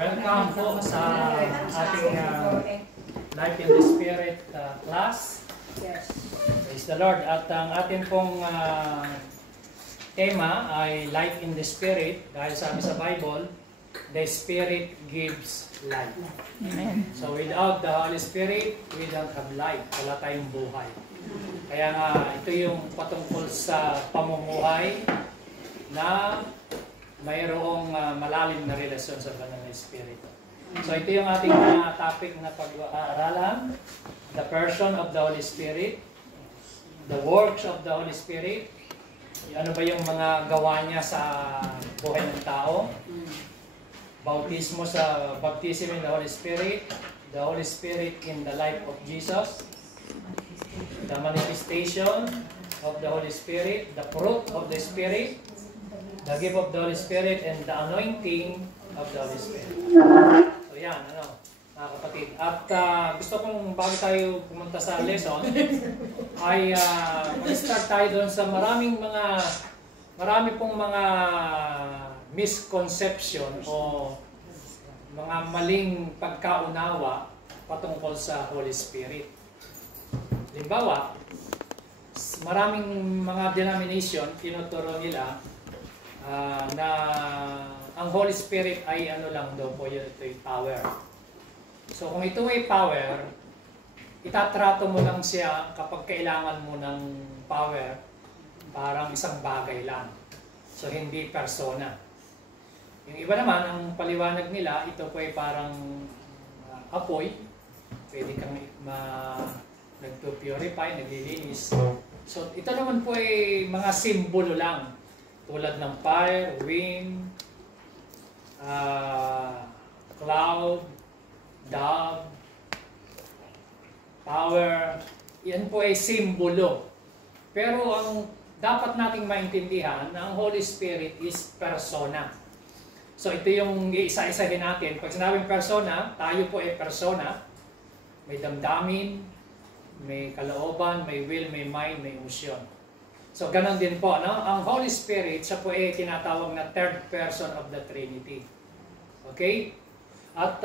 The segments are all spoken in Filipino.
Welcome po sa ating Life in the Spirit class. Praise the Lord. At ang ating pong tema ay Life in the Spirit. Dahil sabi sa Bible, the Spirit gives life. Amen. So without the Holy Spirit, we don't have life. Wala tayong buhay. Kaya nga, ito yung patungkol sa pamumuhay na mayroong malalim na relasyon sa Banal na Espiritu. So ito yung ating topic na pag-aaralan. The person of the Holy Spirit, the works of the Holy Spirit, ano ba yung mga gawa niya sa buhay ng tao, bautismo sa baptism in the Holy Spirit in the life of Jesus, the manifestation of the Holy Spirit, the fruit of the Spirit, the gift of the Holy Spirit, and the anointing of the Holy Spirit. So yan, mga kapatid. At gusto kong bago tayo pumunta sa lesson, ay mag-start tayo doon sa marami pong mga misconception o mga maling pagkaunawa patungkol sa Holy Spirit. Halimbawa, maraming mga denomination, tinuturo nila na ang Holy Spirit ay ano lang daw po, ito ay power. So kung ito ay power, itatrato mo lang siya kapag kailangan mo ng power, parang isang bagay lang. So hindi persona. Yung iba naman, ang paliwanag nila, ito po ay parang apoy. Pwede kang nagpo-purify, naglilinis. So ito naman po ay mga simbolo lang. Tulad ng fire, wind, cloud, dove, power. Yan po ay simbolo. Pero ang dapat nating maintindihan na ang Holy Spirit is persona. So ito yung isa-isahin natin. Pag sinabing persona, tayo po ay persona. May damdamin, may kalooban, may will, may mind, may emosyon. So, ganon din po, no? Ang Holy Spirit, siya po ay tinatawag na third person of the Trinity. Okay? At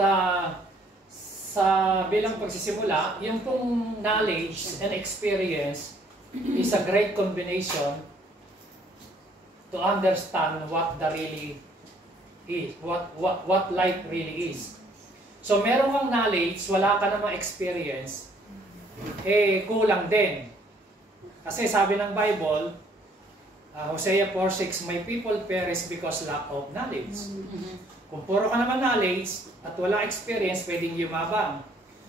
sa bilang pagsisimula, yung pong knowledge and experience is a great combination to understand what the really is, what life really is. So, meron kang knowledge, wala ka namang experience, kulang din. Kasi sabi ng Bible, Hosea 4:6, my people perish because lack of knowledge. Kung puro ka naman knowledge at wala experience, pwedeng yumabang.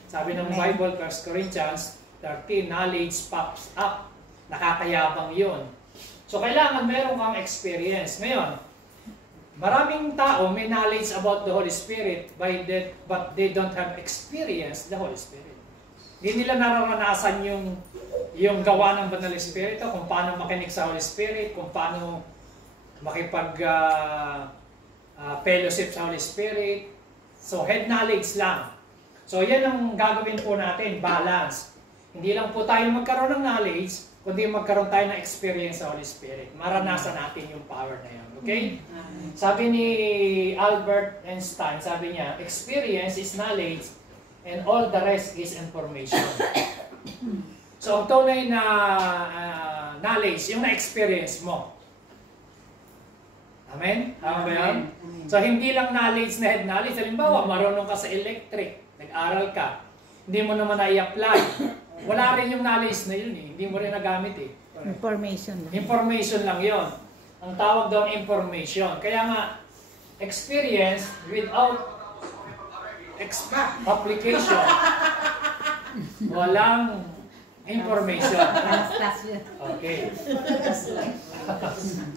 Sabi ng Bible, 1 Corinthians 13, knowledge puffs up. Nakakayabang yun. So kailangan meron kang experience. Ngayon, maraming tao may knowledge about the Holy Spirit, but they don't have experience the Holy Spirit. Hindi nila nararanasan yung gawa ng Banal Espiritu, kung paano makinig sa Holy Spirit, kung paano makipag-fellowship sa Holy Spirit. So, head knowledge lang. So, yan ang gagawin po natin, balance. Hindi lang po tayo magkaroon ng knowledge, kundi magkaroon tayo ng experience sa Holy Spirit. Maranasan natin yung power na yan. Okay? Sabi ni Albert Einstein, sabi niya, experience is knowledge and all the rest is information. So, ang tunay na knowledge, yung na-experience mo. Amen? Tama ba yan? So, hindi lang knowledge na head knowledge. Halimbawa, marunong ka sa electric, nag-aral ka, hindi mo naman na-i-apply. Wala rin yung knowledge na yun eh. Hindi mo rin nagamit eh. Information lang. Information lang yun. Ang tawag doon, information. Kaya nga, experience without application, walang information. Okay. So,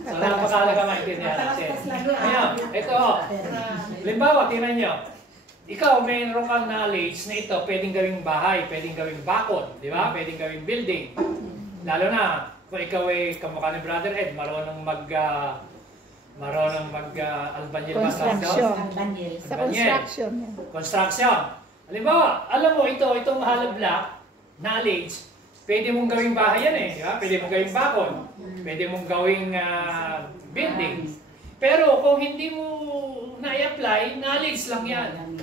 napakalaga maintindihan natin. Ngayon, ito. Halimbawa, tingnan nyo. Ikaw, mayroon kang knowledge na ito, pwedeng gawing bahay, pwedeng gawing bakod, di ba? Pwedeng gawing building. Lalo na, kung ikaw ay kamukha ni Brother Ed, marunong mag-albanil ba? Construction. Sa construction. Construction. Halimbawa, alam mo, itong hollow block, knowledge, pwede mong gawing bahay yan eh. Diba? Pwede mong gawing bakod. Pwede mong gawing building. Pero kung hindi mo na-apply, knowledge lang yan.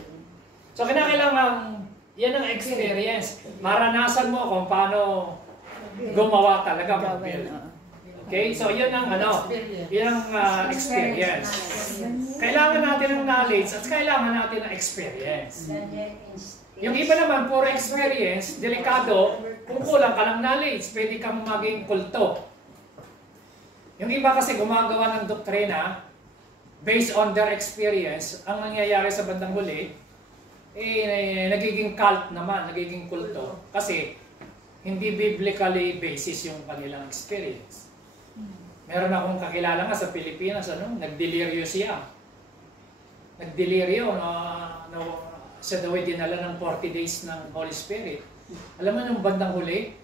So kinakailangan, yan ang experience. Maranasan mo kung paano gumawa talaga mag-build. Okay? So yun ang experience. Kailangan natin ng knowledge at kailangan natin ng experience. Yung iba naman, puro experience, delikado, kung kulang ka ng knowledge, pwede kang maging kulto. Yung iba kasi gumagawa ng doktrina, based on their experience, ang nangyayari sa bandang huli, nagiging cult naman, nagiging kulto. Kasi, hindi biblically basis yung kanilang experience. Meron akong kakilala nga sa Pilipinas, nagdeliryo siya. Nagdeliryo, siya daw ay dinala ng 40 days ng Holy Spirit. Alam mo yung bandang huli,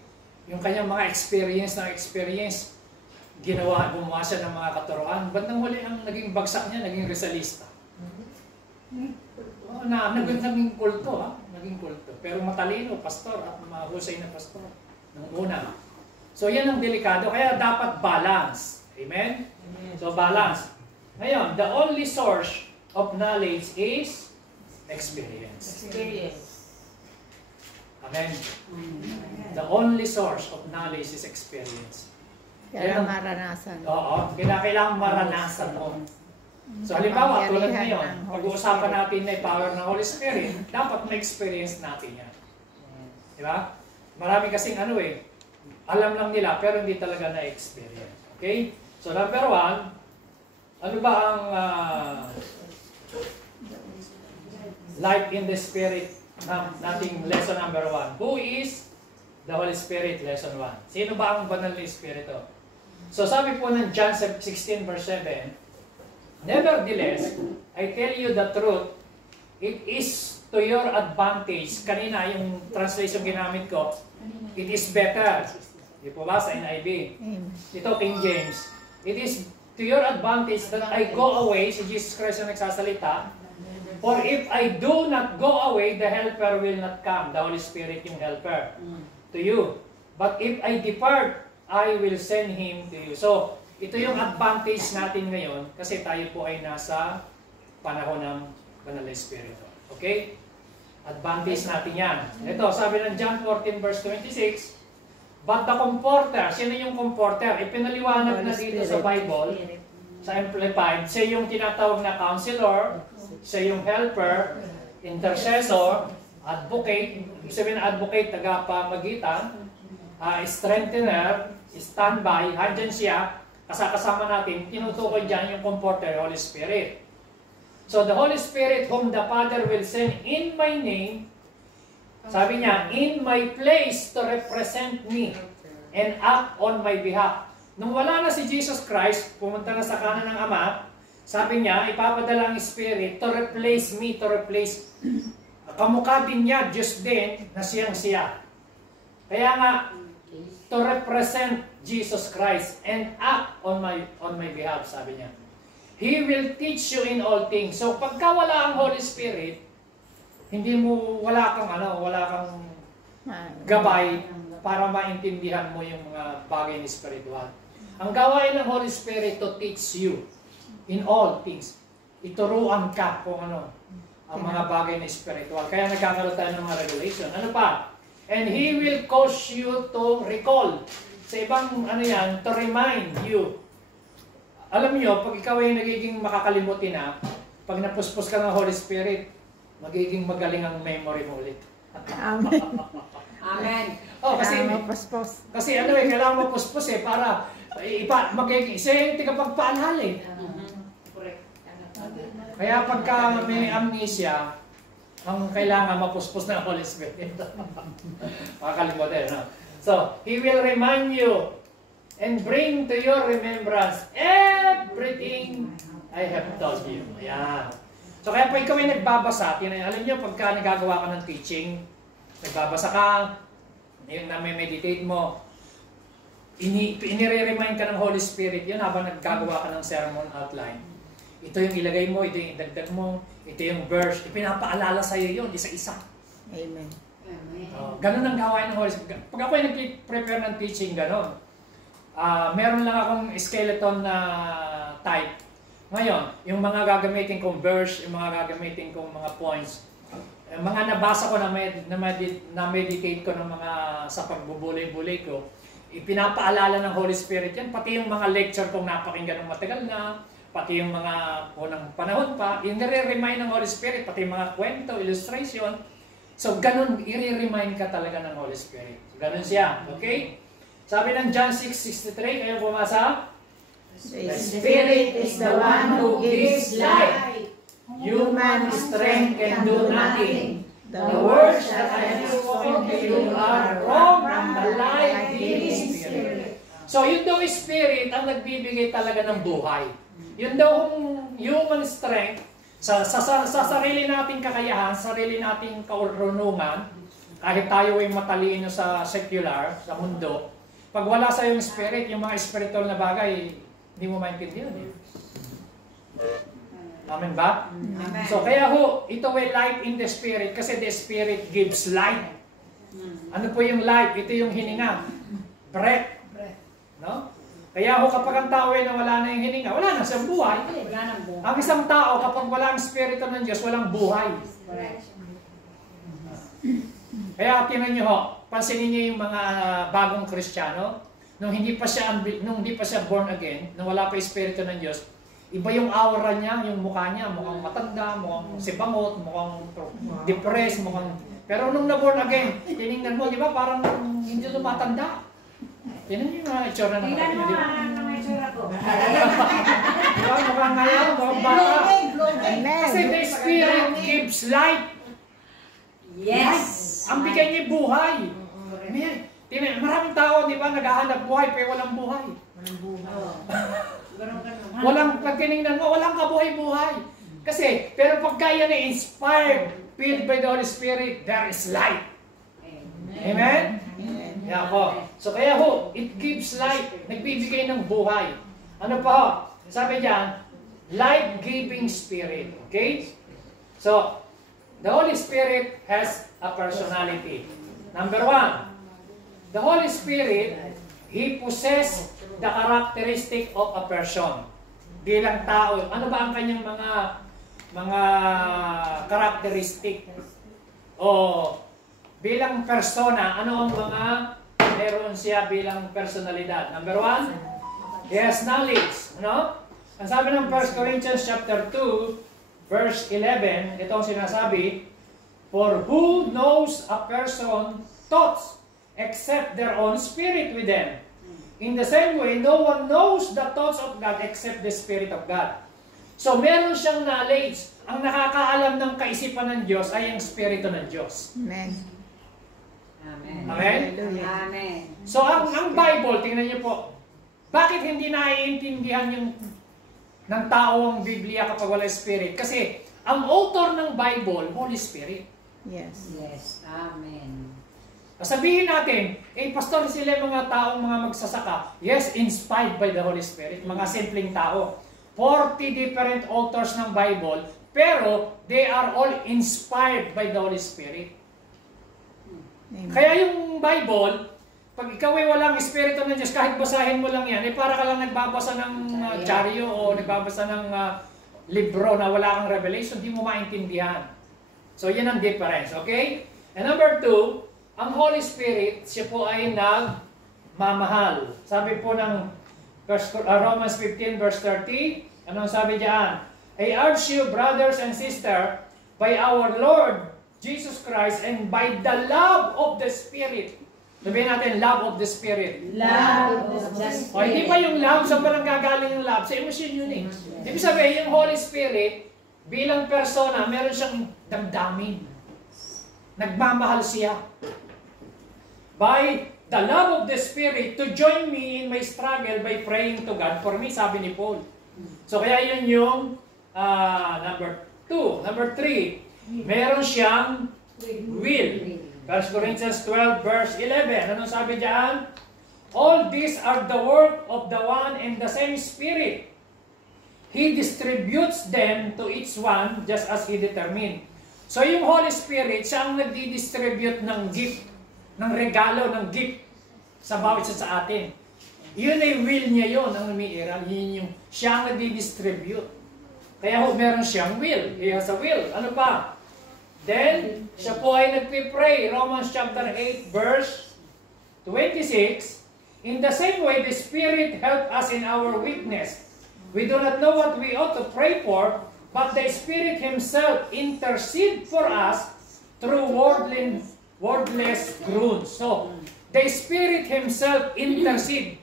yung kanyang mga experience, gumawa siya ng mga katuroan. Bandang huli ang naging bagsak niya, naging Rizalista. Naging kulto, naging kulto. Pero matalino, pastor, at mahusay na pastor ng una. So yan ang delikado, kaya dapat balance. Amen? So balance. Ngayon, the only source of knowledge is experience. Amen? The only source of knowledge is experience. Kaya maranasan. Oo, kailangan maranasan mo. So halimbawa, tulad ngayon, pag-uusapan natin na power ng Holy Spirit, dapat ma-experience natin yan. Diba? Marami kasing alam lang nila pero hindi talaga na-experience. Okay? So number 1, ano ba ang life in the Spirit nating lesson number 1? Who is the Holy Spirit? Lesson 1. Sino ba ang banal na Espiritu? So sabi po ng John 16 verse 7, nevertheless, I tell you the truth, it is to your advantage. Kanina yung translation ginamit ko, it is better. Di po ba sa NIV? Ito King James. It is to your advantage that I go away, si Jesus Christ ang nagsasalita, for if I do not go away, the helper will not come. The Holy Spirit yung helper to you. But if I depart, I will send Him to you. So, ito yung advantage natin ngayon kasi tayo po ay nasa panahon ng Banal na Espiritu. Okay? Advantage natin yan. Ito, sabi ng John 14 verse 26, but the Comforter, sino yung Comforter? Ipinaliwanag na dito sa Bible, sa Amplified, siya yung tinatawag na Counselor, siya yung Helper, Intercessor, Advocate, ibig sabihin na Advocate, tagapamagitan, Strengthener, Standby, handyan siya, kasama natin, tinutukoy dyan yung Comforter, Holy Spirit. So the Holy Spirit whom the Father will send in my name, sabi niya, in my place to represent me and act on my behalf. Nung wala na si Jesus Christ, pumunta na sa kanan ng Ama, sabi niya, ipapadala ang Spirit to replace me, to replace. Kamukha din niya, Diyos din, na siyang siya. Kaya nga, to represent Jesus Christ and act on my behalf, sabi niya. He will teach you in all things. So pagka wala ang Holy Spirit, wala kang gabay para maintindihan mo yung mga bagay ni spiritual. Ang gawain ng Holy Spirit to teach you in all things. Ituruan ka kung ang mga bagay na spiritual. Kaya nagkakaroon tayo ng mga revelation. Ano pa? And He will cause you to recall. Sa ibang to remind you. Alam niyo, pag ikaw ay nagiging makakalimutin na, pag napuspos ka ng Holy Spirit, magiging magaling ang memory mo ulit. Amen. Amen. Kasi mapuspos. Kasi kailangan mapuspos para magiging siya yung tigapagpaalala Kaya pagka may amnesia, ang kailangan mapuspos ng Holy Spirit. Makakalimutin, no? So, He will remind you and bring to your remembrance everything I have told you. Ayan. So, kaya po ikaw ay nagbabasa, alam niyo, pagka nagagawa ka ng teaching, nagbabasa ka, yung na-meditate mo, inire-remind ka ng Holy Spirit yun habang naggagawa ka ng sermon outline. Ito yung ilagay mo, ito yung idagdag mo, ito yung verse, ipinapaalala sa iyo yun, isa-isa. Amen. Ganun ang gawain ng Holy Spirit. Pag ako ay nag-prepare ng teaching, ganun. Meron lang akong skeleton na type. Ngayon, yung mga gagamitin kong verse, yung mga gagamitin kong mga points, mga nabasa ko na meditate ko ng mga sa pagbubulay-bulay ko, ipinapaalala ng Holy Spirit yan, pati yung mga lecture kong napakinggan ng matagal na, pati yung mga unang panahon pa, i-remind ng Holy Spirit, pati yung mga kwento, illustration. So, ganun, i-remind ka talaga ng Holy Spirit. So, ganun siya, okay? Sabi ng John 6:63, kayo bumasa? The Spirit is the one who gives life. Human strength can do nothing. The words that I have spoken to you are from the life-giving Spirit. So, yun daw Spirit ang nagbibigay talaga ng buhay. Yun daw human strength, sa sarili nating kakayahan, sarili nating kaurunungan, kahit tayo ay matalino sa secular, sa mundo, pag wala sa yung Spirit, yung mga spiritual na bagay, hindi mo maintindihan eh. Amen ba? Amen. So kaya ito ay life in the Spirit kasi the Spirit gives life. Ano po yung life? Ito yung hininga. Breath. No? Kaya kapag ang tao ay nawala na yung hininga, wala na siyang buhay. Wala nang buhay. Ang isang tao, kapag wala ang Espiritu ng Diyos, walang buhay. Kaya tingnan nyo pansinin niyo yung mga bagong Kristiyano, nung hindi pa siya born again, nung wala pa Espiritu ng Diyos, iba yung aura niya, yung mukha niya, mukhang matanda, mukhang sibangot, mukhang depressed, pero nung na-born again, tinignan mo, di ba, parang hindi tumatanda. Tingnan niyo yung mga itsura ng Tingnan mo di ba? ang itsura ko. Di ba, mukhang ngayon, mukhang bata. Amen. Kasi the Spirit gives life. Yes. Ang bigay niya buhay. Maraming tao, di ba, naghahanap buhay, pero walang buhay. Walang buhay. Walang, pag tinignan mo, walang kabuhay-buhay. Kasi, pero pagka yan ay inspired, filled by the Holy Spirit, there is life. Amen? Yeah, po. So kaya it gives life. Nagbibigay ng buhay. Ano pa ho? Sabi diyan, life-giving Spirit. Okay? So, the Holy Spirit has a personality. Number 1, the Holy Spirit, He possesses the characteristic of a person. Bilang tao, ano ba ang kanyang mga characteristic? O bilang persona, ano ang mga meron siya bilang personalidad? Number 1, he has knowledge. Ano? Ang sabi ng 1 Corinthians chapter 2, verse 11, ito ang sinasabi, for who knows a person's thoughts except their own spirit with them? In the same way, no one knows the thoughts of God except the Spirit of God. So, meron siyang knowledge. Ang nakakaalam ng kaisipan ng Diyos ay ang Espiritu ng Diyos. Amen. Amen. Amen? Amen. So, ang Bible, tingnan niyo po, bakit hindi naiintindihan ng tao ang Biblia kapag wala Spirit? Kasi, ang author ng Bible, Holy Spirit. Yes. Yes. Amen. Sabihin natin, pastor, sila mga taong mga magsasaka. Yes, inspired by the Holy Spirit. Mga simpleng tao. 40 different authors ng Bible, pero they are all inspired by the Holy Spirit. Amen. Kaya yung Bible, pag ikaw ay walang Espiritu ng Diyos, kahit basahin mo lang yan, para ka lang nagbabasa ng dyaryo o nagbabasa ng libro na wala kang revelation, hindi mo maintindihan. So, yan ang difference, okay? And number 2, ang Holy Spirit, siya po ay nagmamahal. Sabi po ng Romans 15 verse 30, anong sabi diyan? I urge you, brothers and sisters, by our Lord Jesus Christ and by the love of the Spirit. Sabihin natin, love of the Spirit. Love of the Spirit. O, hindi pa yung love, sa parang gagaling yung love, sa emosyon yun eh. Ibig sabihin, yung Holy Spirit, bilang persona, meron siyang damdamin. Nagmamahal siya. By the love of the Spirit to join me in my struggle by praying to God for me, sabi ni Paul. So kaya yun yung number 2. Number 3, meron siyang will. 1 Corinthians 12 verse 11. Anong sabi diyan? All these are the work of the one and the same Spirit. He distributes them to each one just as He determined. So yung Holy Spirit, siya ang nagdi-distribute ng gift, ng regalo, ng gift sa bawat isa sa atin. Yun ay will niya yun, ang umiiral. Yun yung siya ang nagdi-distribute. Kaya meron siyang will. He has a will. Ano pa? Then, siya po ay nagpipray. Romans chapter 8 verse 26. In the same way, the Spirit helped us in our weakness. We do not know what we ought to pray for, but the Spirit Himself intercede for us through wordless groans. So, the Spirit Himself intercede.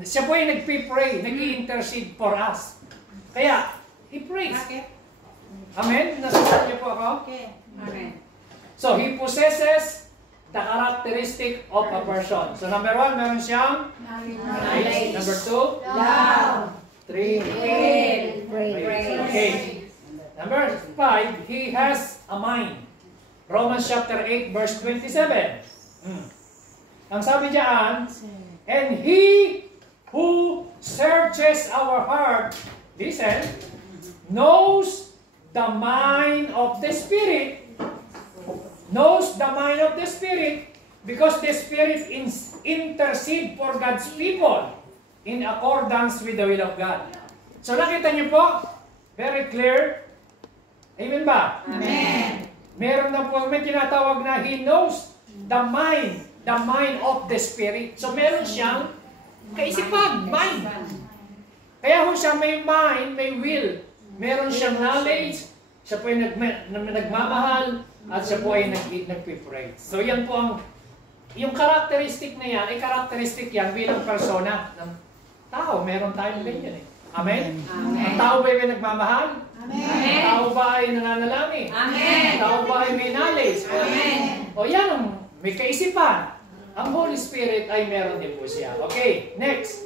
Siya po ay nagpipray, nag-i-intercede for us. Kaya, He prays. Amen? Nasusunod niyo po ako? Okay. Amen. So, He possesses the characteristic of a person. So, number 1, meron siyang knowledge. Number 2, Love. 3, Praise. okay. Number 5, He has a mind. Romans chapter 8, verse 27. Ang sabi diyan, and He who searches our heart, listen, knows the mind of the Spirit, because the Spirit intercede for God's people in accordance with the will of God. So nakita niyo po, very clear. Amen ba? Amen. Meron na po, may tinatawag na He knows the mind of the Spirit. So meron siyang kaisipan, mind. Kaya kung siya may mind, may will, meron siyang knowledge, siya po ay nagmamahal, at siya po ay nagpipray. So yan po ang, yung characteristic na yan, ay characteristic yan bilang persona ng tao. Meron tayong ganyan eh. Amen? Amen. Ang tao ba ay nagmamahal? Amen. Ang tao ba ay nananalangin? Amen. Ang tao ba ay may knowledge? Amen. O yan, may kaisipan. Ang Holy Spirit ay meron din po siya. Okay, next.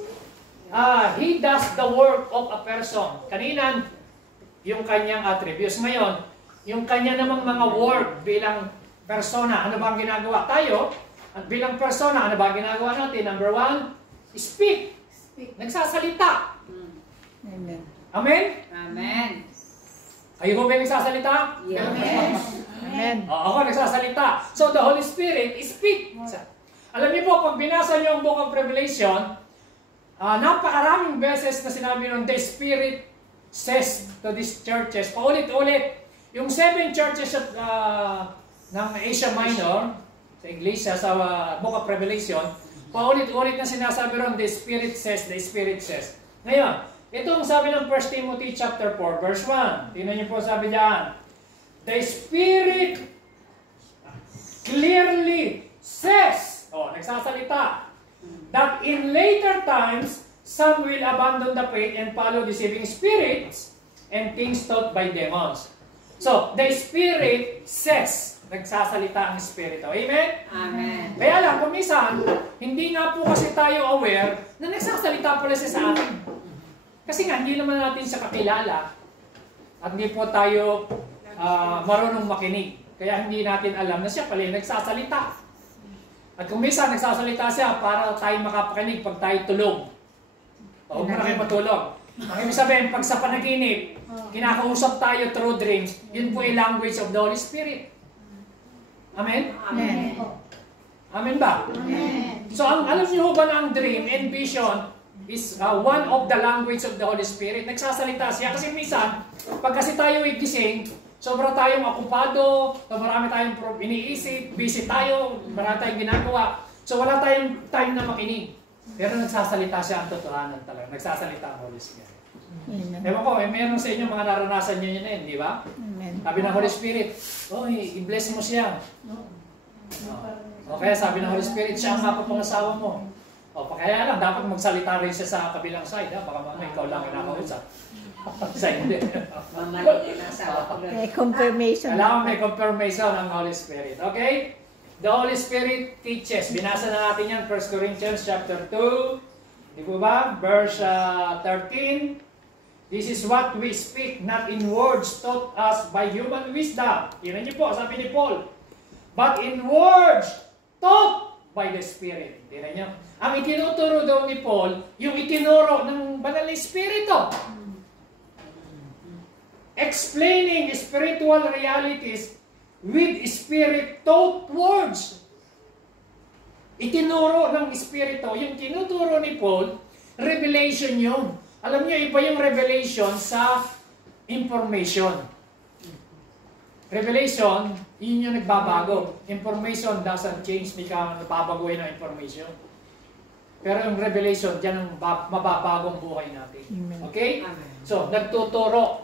He does the work of a person. Kanina, yung kanyang attributes. Ngayon, yung kanya namang mga work bilang persona. Ano ba ang ginagawa tayo? At bilang persona, ano ba ang ginagawa natin? Number 1, speak. Nagsasalita. Amen. Amen? Amen. Kayo ba may nagsasalita? Yes. Amen. Ako nagsasalita. So the Holy Spirit speak. Alam niyo po, pag binasa niyo ang Book of Revelation, napakaraming beses na sinabi ng the Spirit says to these churches, paulit-ulit, yung 7 churches ng Asia Minor, sa Iglesia, sa Book of Revelation, paulit-ulit na sinasabi ron, the Spirit says, the Spirit says. Ngayon, ito ang sabi ng 1 Timothy chapter 4, verse 1. Tingnan niyo po sabi diyan, the Spirit clearly says, nagsasalita, that in later times, some will abandon the faith and follow deceiving spirits and things taught by demons. So, the Spirit says, nagsasalita ang Espiritu. Amen? Amen. Kaya lang, kung minsan, hindi nga po kasi tayo aware na nagsasalita pala siya sa atin. Kasi nga, hindi naman natin siya kakilala at hindi po tayo marunong makinig. Kaya hindi natin alam na siya pala yung nagsasalita. At kung minsan nagsasalita siya para tayo makapakinig pag tayo tulog. O huwag mo na kayo matulog. Ang ibig sabihin, pag sa panaginip, kinakausap tayo through dreams, yun po yung language of the Holy Spirit. Amen? Amen. Amen ba? Amen. So, alam niyo ba na ang dream and vision is one of the language of the Holy Spirit. Nagsasalita siya kasi minsan, pag kasi tayo igising, sobra tayong okupado, marami tayong iniisip, busy tayo, marami tayong ginagawa. So wala tayong time na makinig. Pero nagsasalita siya ang totohanan talaga. Nagsasalita ang Holy Spirit. Amen. Ewan ko, meron sa inyo mga naranasan nyo yun di ba? Amen. Sabi ng Holy Spirit, i-bless mo siya. Okay, sabi ng Holy Spirit, siya ang kapapangasawa mo. Kaya lang, dapat magsalita rin siya sa kabilang side. Baka mamaya ikaw lang kinakausap. Sa hindi. Mamalitin ang asawa ko. Okay, confirmation. Kailangan may confirmation ng Holy Spirit. Okay? The Holy Spirit teaches. Binasa na natin yan, 1 Corinthians chapter 2. Di po ba? Verse 13. This is what we speak, not in words taught us by human wisdom. Tingnan niyo po, sabi ni Paul. But in words taught by the Spirit. Tingnan niyo. Ang itinuturo daw ni Paul, yung itinuro ng Banal na Espiritu. Explaining spiritual realities with Spirit-taught words. Itinuro ng Espiritu. Yung tinuturo ni Paul, revelation yun. Alam niyo, iba yung revelation sa information. Revelation, yun yung nagbabago. Information doesn't change, hindi ka nababaguhin ng information. Pero yung revelation, dyan ang mababagong buhay natin. Okay? So, nagtuturo.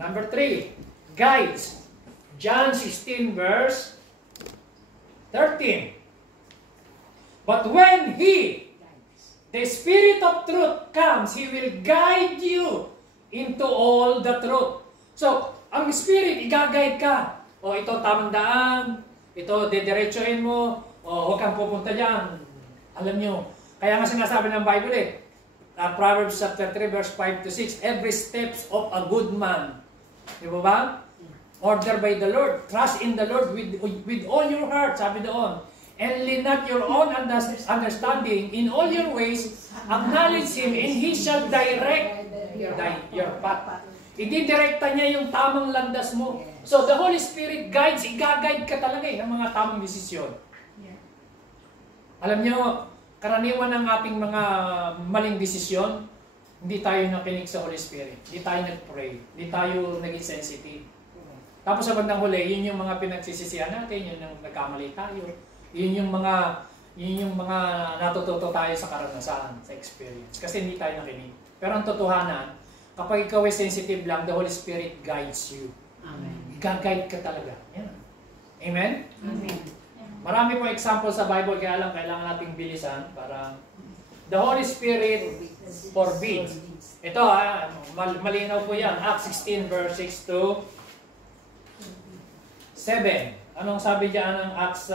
Number 3, guides. John 16 verse 13. But when He, the Spirit of truth comes, He will guide you into all the truth. So, ang Spirit, i-guide ka. O ito tamang daan, ito didiretsuhin mo, o huwag kang pupunta dyan. Alam nyo, kaya nga sinasabi ng Bible Proverbs chapter 3 verse 5 to 6, every steps of a good man. Di ba ba? Order by the Lord. Trust in the Lord with all your heart, sabi doon. And lean not your own understanding. In all your ways, acknowledge Him, and He shall direct your path. Ididirekta niya yung tamang landas mo. So, the Holy Spirit guides, i-guide ka talaga ng mga tamang desisyon. Alam nyo, karaniwan ng ating mga maling desisyon, hindi tayo nakinig sa Holy Spirit. Hindi tayo nag-pray. Hindi tayo naging sensitive. Tapos sa bandang huli, yun yung mga pinagsisisihan natin, yun yung nagkamali tayo. Yun yung mga natututo tayo sa karanasan, sa experience. Kasi hindi tayo nakinig. Pero ang totohanan, kapag ikaw ay sensitive lang, the Holy Spirit guides you. Amen. I-guide ka talaga. Yan. Amen? Amen. Marami pong example sa Bible, kaya lang kailangan nating bilisan para the Holy Spirit forbids. Ito malinaw po yan. Acts 16 verse 6 to 7. Anong sabi diyan ng Acts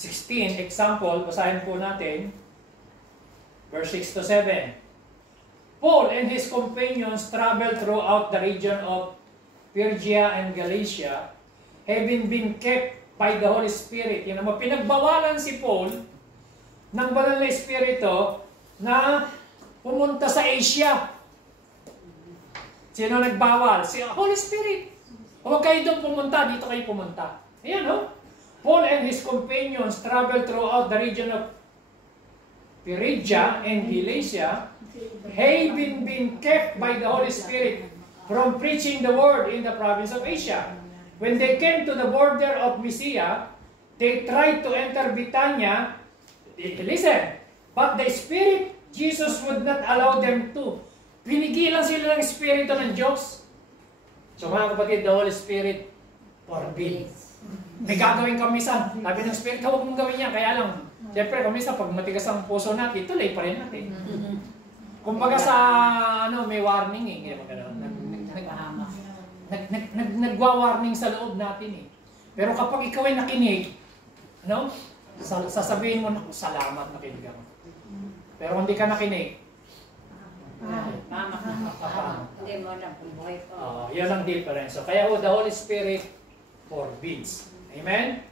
16? Example, basahin po natin. Verse 6 to 7. Paul and his companions traveled throughout the region of Phrygia and Galatia, having been kept by the Holy Spirit. Yan naman, pinagbawalan si Paul ng banal na Espiritu na pumunta sa Asia. Sino nagbawal? Si Holy Spirit. Huwag kayo doon pumunta, dito kayo pumunta. Ayan, no? Paul and his companions traveled throughout the region of Phrygia and Galatia, having been kept by the Holy Spirit from preaching the word in the province of Asia. When they came to the border of Mysia, they tried to enter Bithynia. Listen, but the Spirit, Jesus would not allow them to. Pinigilan sila ng Espiritu ng Diyos. So mga kapatid, the Holy Spirit forbids. May gagawin kami sa, sabi ng Spirit, huwag mong gawin yan, kaya lang. Siyempre, kumisa, pag matigas ang puso natin, tuloy pa rin natin. Kumbaga sa, may warning eh. Nagwa-warning sa loob natin eh. Pero kapag ikaw ay nakinig, sasabihin mo, salamat nakinig ako. Pero hindi ka nakinig, Hindi mo alam kung buhay ko. yan ang difference. So, kaya the Holy Spirit forbids. Amen?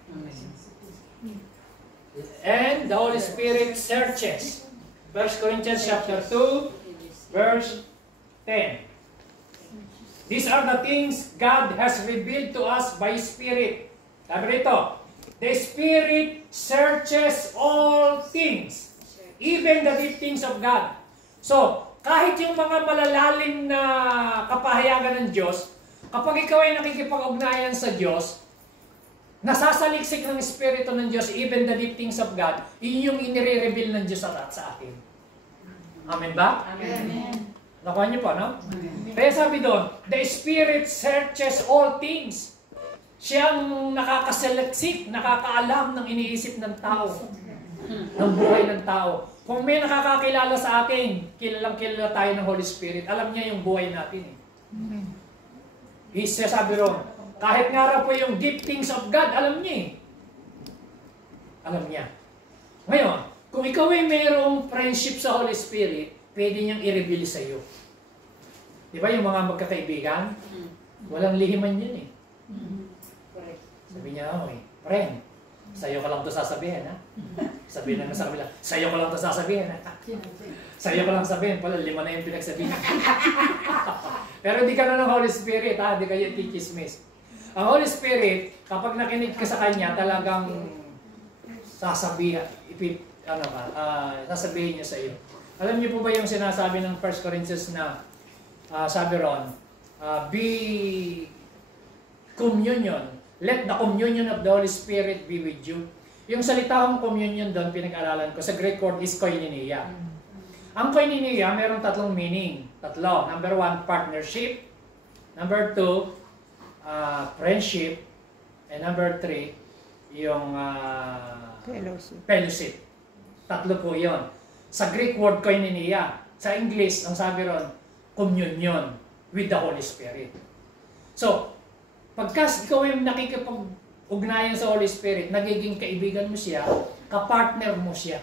And the Holy Spirit searches. 1 Corinthians chapter 2, verse 10. These are the things God has revealed to us by Spirit. Sabi rito, the Spirit searches all things, even the deep things of God. So, kahit yung mga malalalim na kapahayagan ng Diyos, kapag ikaw ay nakikipag-ugnayan sa Diyos, nasasaliksik ng Espiritu ng Diyos, even the deep things of God, yun yung inire-reveal ng Diyos sa atin. Amen ba? Amen. Nakuha niyo po, no? Kaya sabi doon, the Spirit searches all things. Siyang nakakasaliksik, nakakaalam ng iniisip ng tao, ng buhay ng tao. Kung may nakakakilala sa atin, kilalang-kilala tayo ng Holy Spirit, alam niya yung buhay natin. Isa sabi ron, kahit nga raw po yung deep things of God, alam niya eh. Alam niya. Ngayon, kung ikaw ay mayroong friendship sa Holy Spirit, pwede niyang i-reveal sa iyo. Di ba yung mga magkakaibigan? Walang lihiman yun eh. Sabi niya, friend, sa'yo ka lang ito sasabihin, ha? Sabihin naman sa kabila, sa'yo ko lang ito sasabihin, ha? Sa'yo ko lang sabihin, pala 5 na yung pinagsabihin. Pero hindi ka na ng Holy Spirit, ha? Hindi kayo tikismis. Ang Holy Spirit, kapag nakinig ka sa Kanya, talagang sasabihin, sasabihin niya sa iyo. Alam niyo po ba yung sinasabi ng 1 Corinthians na sabi ron, be communion. Let the communion of the Holy Spirit be with you. Yung salitang communion doon, pinag-aralan ko, sa Greek word is koinonia. Ang koinonia, mayroong tatlong meaning. Tatlo. Number 1, partnership. Number 2, friendship. And number 3, yung fellowship. Tatlo po yon. Sa Greek word, koinonia. Sa English, ang sabi ron, communion with the Holy Spirit. So, pagka ikaw yung nakikipag-ugnayan sa Holy Spirit, nagiging kaibigan mo siya, kapartner mo siya.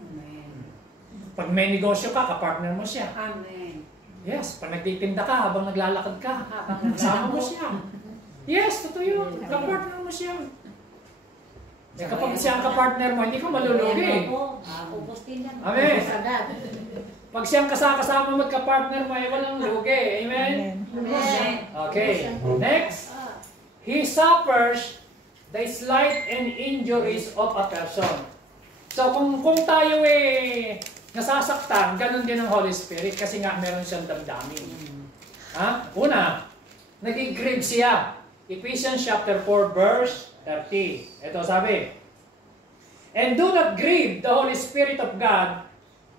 Amen. Pag may negosyo ka, kapartner mo siya. Amen. Yes, pag nagtitinda ka, habang naglalakad ka, Habang kasama mo siya. Yes, totoo yun. Kapartner mo siya. Eh, kapag siya ang kapartner mo, hindi ka malulugi. Ubus din yan. Amen. Pag siyang kasama magka-partner mo, ay walang lugi. Amen? Amen. Okay. Next. He suffers the slight and injuries of a person. So kung tayo nasasaktan, ganun din ang Holy Spirit kasi nga meron siyang damdamin. Una, nag-grieve siya. Ephesians chapter 4 verse 30. Ito sabi, and do not grieve the Holy Spirit of God,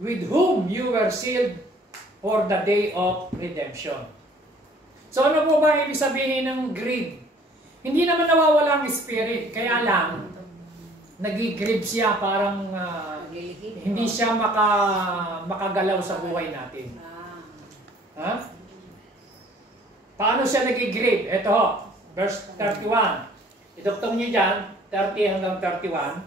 with whom you were sealed for the day of redemption. So ano po ba ibig sabihin ng grieve? Hindi naman nawawala ang spirit, kaya lang nag-grieve siya, parang hindi siya makagalaw sa buhay natin. Ha? Paano siya nag-grieve? Ito, verse 31. Iduktong niyo dyan, 30 hanggang 31.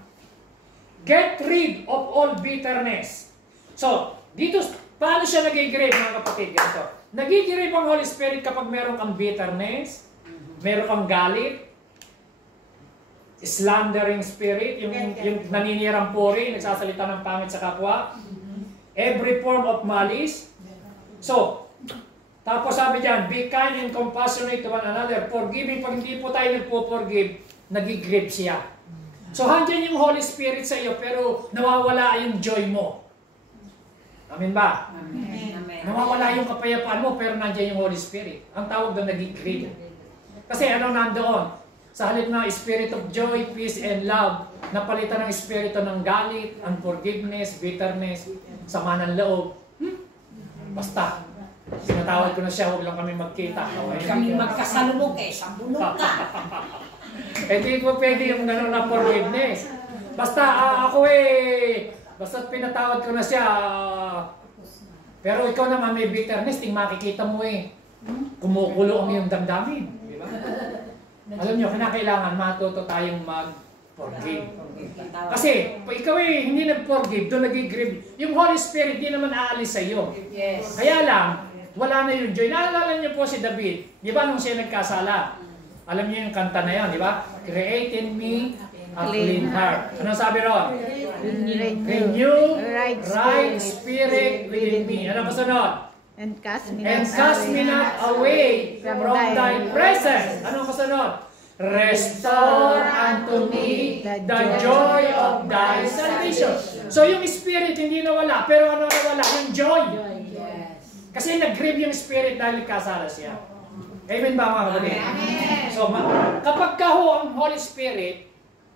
Get rid of all bitterness. So, dito, paano siya nag-grieve, mga kapatid? Ganito. Nag-grieve ang Holy Spirit kapag meron kang bitterness, meron kang galit, slandering spirit, yung naninirang puri, nagsasalita ng pangit sa kapwa, every form of malice. So, tapos sabi dyan, be kind and compassionate to one another, forgiving. Pag hindi po tayo nagpo-forgive, nag-grieve siya. So, handyan yung Holy Spirit sa iyo, pero nawawala yung joy mo. Amen ba? Amen. Nawawala yung kapayapaan mo, pero nandiyan yung Holy Spirit. Ang tawag doon, nag-grieve. Kasi ano nandoon? Sa halip na spirit of joy, peace, and love, napalitan ng espiritu ng galit, unforgiveness, bitterness, sama ng loob. Basta, sinatawad ko na siya, huwag lang kami magkita. Kami magkasalubog sabunod ka. Hindi po pwede yung gano'n na forgiveness. Basta basta pinatawad ko na siya. Pero ikaw naman may bitterness, makikita mo kumukulo ang iyong damdamin. Di ba? Alam nyo, kinakailangan matuto tayong mag-forgive. Kasi, pag ikaw hindi nag-forgive, doon nag-grieve, yung Holy Spirit hindi naman aalis sa iyo. Yes. Kaya lang, wala na yung joy. Naalala niyo po si David, di ba nung siya nagkasala? Alam niyo yung kanta na yun, di ba? Create in me a clean heart. Ano sabi ron? Renew right spirit within me. Ano kasunod? And cast me not away from thy presence. Ano kasunod? Restore unto me the joy of thy salvation. So yung spirit hindi nawala, pero ano nawala? Yung joy. Kasi nag-grieve yung spirit dahil kasala siya. Amen ba mga kapatid? So kapag kaho ang Holy Spirit,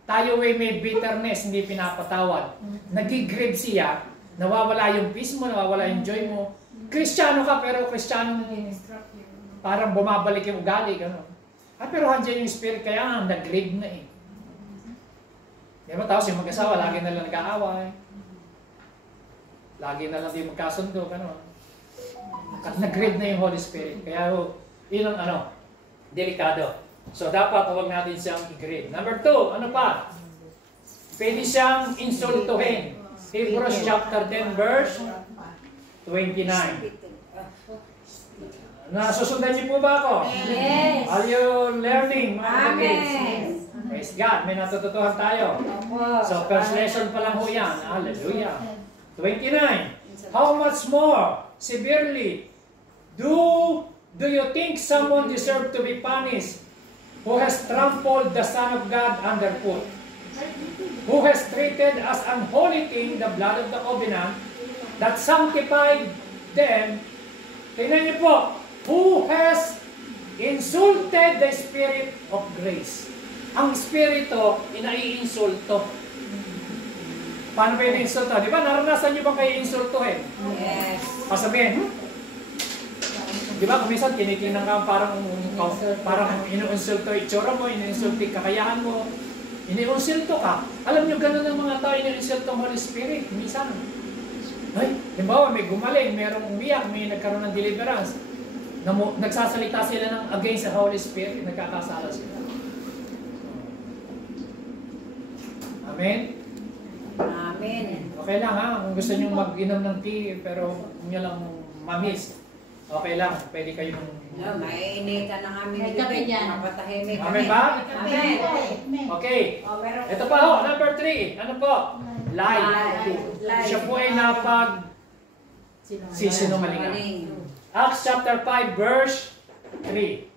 tayo may bitterness, hindi pinapatawad. Nag-grieve siya, nawawala yung peace mo, nawawala yung joy mo. Kristiyano ka, pero Kristiyano parang bumabalik yung ugali, gano'n. Pero handyan yung spirit, kaya nag-grieve na Diba, tapos yung mag-asawa, lagi na lang nag-aaway. Lagi na lang di magkasundo, gano'n. At nag-grieve na yung Holy Spirit. Kaya yun ang delikado. So dapat huwag natin siyang i-grieve. Number 2, ano pa? Pwede siyang insultuhin. Hebrews chapter 10 verse 29. Nasusundan niyo po ba ako? Yes. Are you learning, mga kapatid? Amen. Praise God, may natututuhan tayo. So first lesson pa lang ho yan. Hallelujah. 29. How much more severely do you think someone deserves to be punished who has trampled the Son of God underfoot? Who has treated as unholy thing the blood of the covenant that sanctified them Tingnan niyo po, who has insulted the Spirit of grace? Ang Espiritu, inaiinsulto. Paano ba iniinsulto? Di ba, naranasan niyo bang kayo insultuhin? Yes. Pasabihin, di ba, kumisan, tinitingnan ka parang iniinsulto itsura mo, iniinsulto kakayahan mo, iniinsulto ka. Alam niyo, ganun ang mga tao, iniinsulto ang Holy Spirit. Minsan, ay, halimbawa, may gumaling, merong umiyak, may nagkaroon ng deliverance. Nagsasalita sila ng against the Holy Spirit, nagkakasala sila. Amen? Amen. Okay lang ha, kung gusto nyo mag-inom ng tea, pero huwag nyo lang mamiss. Okay lang, pwede kayong... No, maiinitan na kami May kape dyan. Mapatahimik Amen kami. ba? Amen. Okay. Oh, meron- Ito pa ho, number 3. Ano po? Lie. Lie. Siya po ay napag sisinungalingan. Acts chapter 5 verse 3.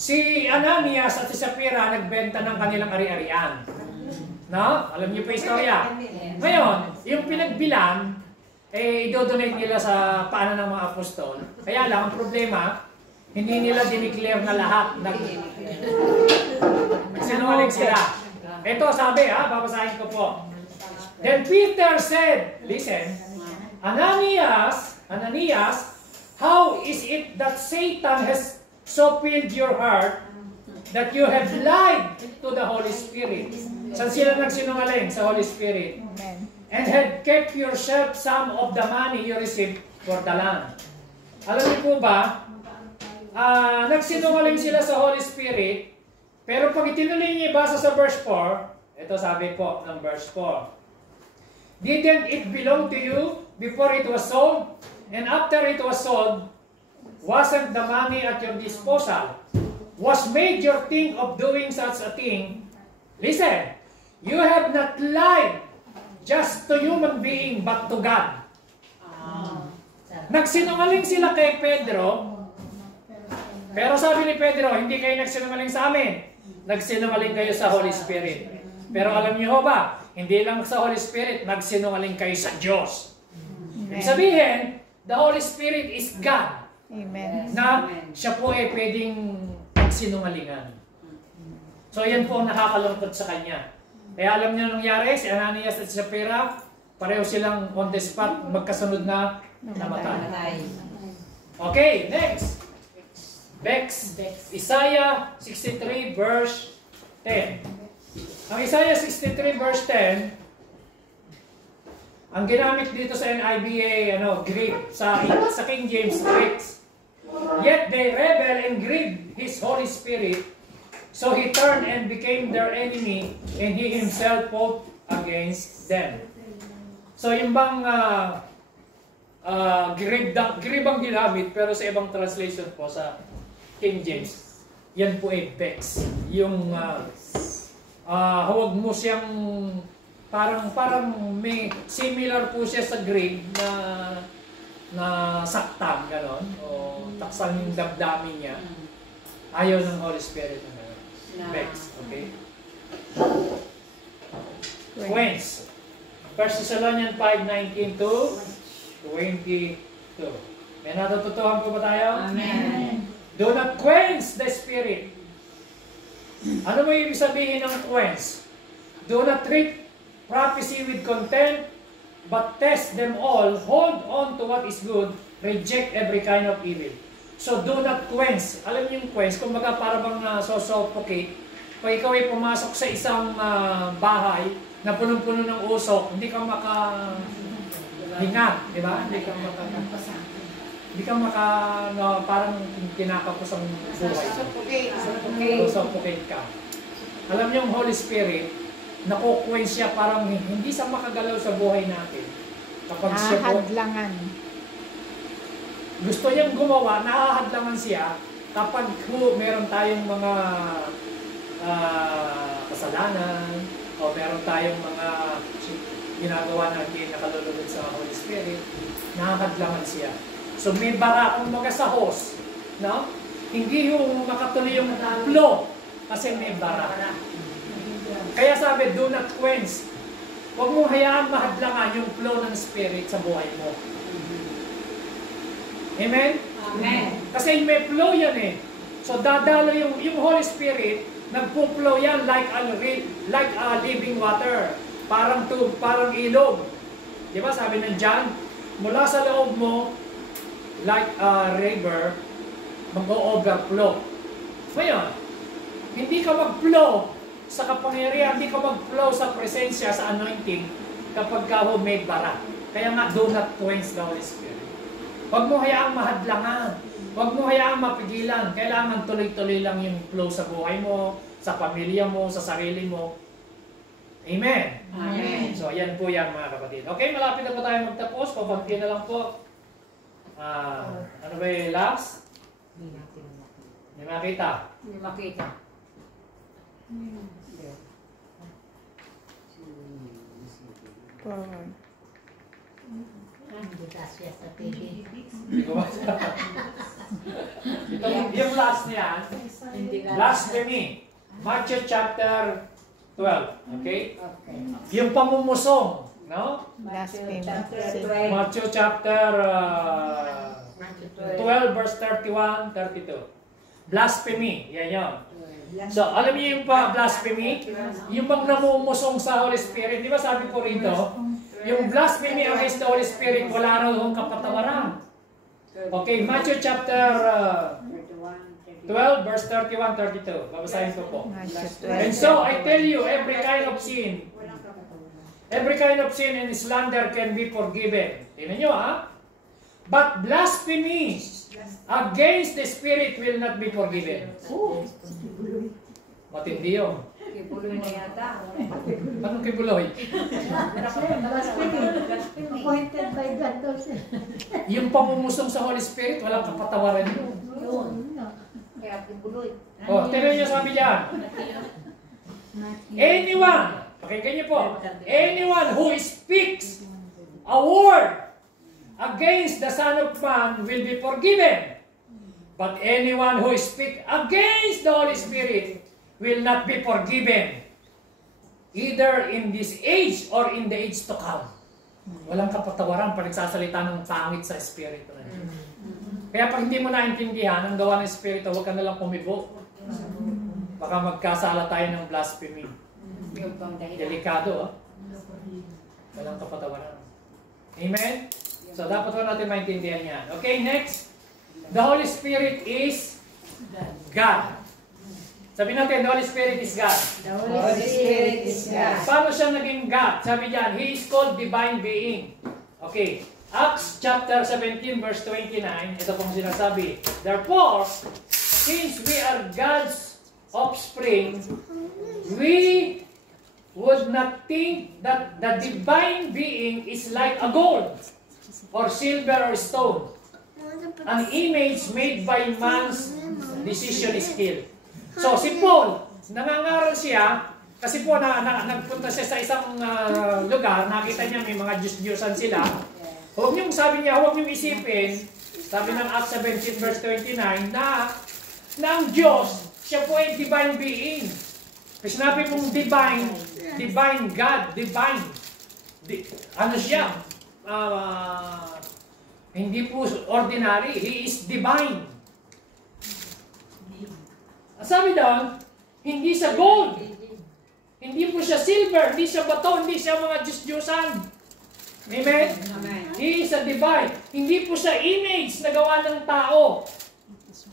Si Ananias at si Sapphira nagbenta ng kanilang ari-arian. No? Alam niyo po yung istorya. Ngayon, yung pinagbilang, idodonate nila sa paanan ng mga apostol. Kaya lang, ang problema, hindi nila dineclare na lahat. Nagsinungaling sila. Ito, sabi babasahin ko po. Then Peter said, listen, Ananias, how is it that Satan has so filled your heart that you have lied to the Holy Spirit? Saan sila nagsinungaling? Sa Holy Spirit. And had kept yourself some of the money you received for the land. Alam niyo po ba, nagsinungaling sila sa Holy Spirit, pero pag itinuloy niyo ibasa sa verse 4, ito sabi po ng verse 4, didn't it belong to you before it was sold? And after it was sold, wasn't the money at your disposal? Was made your think of doing such a thing? Listen, you have not lied just to human being but to God. Nagsinungaling sila kay Pedro, pero sabi ni Pedro, hindi kayo nagsinungaling sa amin. Nagsinungaling kayo sa Holy Spirit. Pero alam niyo ba, hindi lang sa Holy Spirit, nagsinungaling kayo sa Diyos. Ibig sabihin, the Holy Spirit is God. Amen. Na siya po ay pwedeng pagsinungalingan. So yan po ang nakakalungkot sa kanya. Kaya alam niyo nangyari, si Ananias at si Sapphira, pareho silang on the spot, magkasunod na namatay. Okay, next. Isaiah 63 verse 10. Ang Isaiah 63 verse 10, ang ginamit dito sa NIVA, Greek, sa King James Greeks. Yet they rebel and grieved His Holy Spirit, so He turned and became their enemy, and He Himself fought against them. So yung bang grieve ang ginamit, pero sa ibang translation po sa King James, yan po ay vex. Yung huwag mo siyang parang may similar po siya sa grieve na saktan, gano'n, o taksan yung damdamin niya. Ayaw ng Holy Spirit na gano'n. Vex, okay? Quench. 1 Thessalonians 5:19 to 22. May natututuhan po ba tayo? Amen. Do not quench the Spirit. Ano mo ibig sabihin ng quench? Do not treat prophecy with contempt, but test them all, hold on to what is good, reject every kind of evil. So do not quench. Alam niyo yung quench, kung baga para bang suffocate, pag ikaw ay pumasok sa isang bahay na punong-puno ng usok, hindi ka makahinga, di ba? Hindi ka parang kinakapos ang buhay. Suffocate ka. Alam niyo yung Holy Spirit, nakukwens siya parang hindi siya makagalaw sa buhay natin. Kapag siya po, Hadlangan. gusto niyang gumawa, nakahadlangan siya kapag meron tayong mga kasalanan o meron tayong mga ginagawa na hindi nakalulugod sa Holy Spirit, nakahadlangan siya. So may bara, kung sa hose, no? Hindi yung makatuloy yung flow kasi may bara. Kaya sabi, do not quench. Huwag mo hayaang mahadlangan yung flow ng Spirit sa buhay mo. Amen? Amen. Kasi may flow yan eh. So dadalo yung Holy Spirit, nagpo-flow yan like a living water. Parang ilog. Di ba sabi ng John, mula sa loob mo, like a river, mag-overflow. Ngayon, hindi ka mag-flow sa kapangyarihan, hindi ka mag-flow sa presensya, sa anointing, kapag ka may bara. Kaya nga, do not quench the Holy Spirit. Huwag mo hayaang mahadlangan. Huwag mo hayaang mapigilan. Kailangan tuloy-tuloy lang yung flow sa buhay mo, sa pamilya mo, sa sarili mo. Amen? Amen. So, ayan po yan mga kapatid. Okay, malapit na po tayo magtapos. Papunti na lang po. Ano ba yung last? Hindi makita. Hindi makita. Forward. Hindi kasya sa TV. Hindi ko ba? Yung last niyan, Hindi kasya. blasphemy. Matthew chapter 12. Okay? Okay. Yung pamumusong. No? Blasphemy. Chapter Sin. 12. Matthew chapter 12 verse 31, 32. Blasphemy. Yan yun. So, alam niyo yung blasphemy? Yung bang namumusong sa Holy Spirit. Di ba sabi ko rito, yung blasphemy against the Holy Spirit, wala raw yung kapatawaran. Okay, Matthew chapter 12, verse 31, 32. Babasahin ko po. And so, I tell you, every kind of sin and slander can be forgiven. Tingnan nyo, ha? But blasphemy against the Spirit will not be forgiven. Matindi yun. Kibuloy na yata. Anong kibuloy? Appointed by God daw siya. Yung pamumusong sa Holy Spirit, walang kapatawaran yun. Kaya kibuloy. O, tingnan nyo sabi dyan. Anyone, pakinggan niyo po, anyone who speaks a word against the Son of Man will be forgiven. But anyone who speaks against the Holy Spirit will not be forgiven, either in this age or in the age to come. Walang kapatawaran pag nagsasalita ng pangit sa Espiritu na Diyos. Kaya pag hindi mo naintindihan ang gawa ng Espiritu, huwag ka nalang pumibo. Baka magkasala tayo ng blasphemy. Delikado, ah. Walang kapatawaran. Amen? So, dapat ko natin maintindihan yan. Okay, next. The Holy Spirit is God. Sabi natin, the Holy Spirit is God. The Holy Spirit is God. Paano siya naging God? Sabi diyan, He is called Divine Being. Okay. Acts chapter 17 verse 29, ito pong sinasabi. Therefore, since we are God's offspring, we would not think that the Divine Being is like a gold, or silver, or stone, an image made by man's decision skill. So, si Paul, nangangaral siya, kasi po nagpunta siya sa isang lugar, nakita niya may mga Diyos-Diyosan sila. Huwag niyong, sabi niya, huwag niyong isipin, sabi ng Acts 17 verse 29, na ang Diyos, siya po ay divine being. Kasi sinabi pong divine God, divine. Ano siya? Hindi po ordinary, He is divine. Sabi doon, hindi siya gold, hindi po siya silver, hindi siya bato, hindi siya mga Diyos-Diyosan. Amen? Amen. He is a divine. Hindi po siya image na gawa ng tao.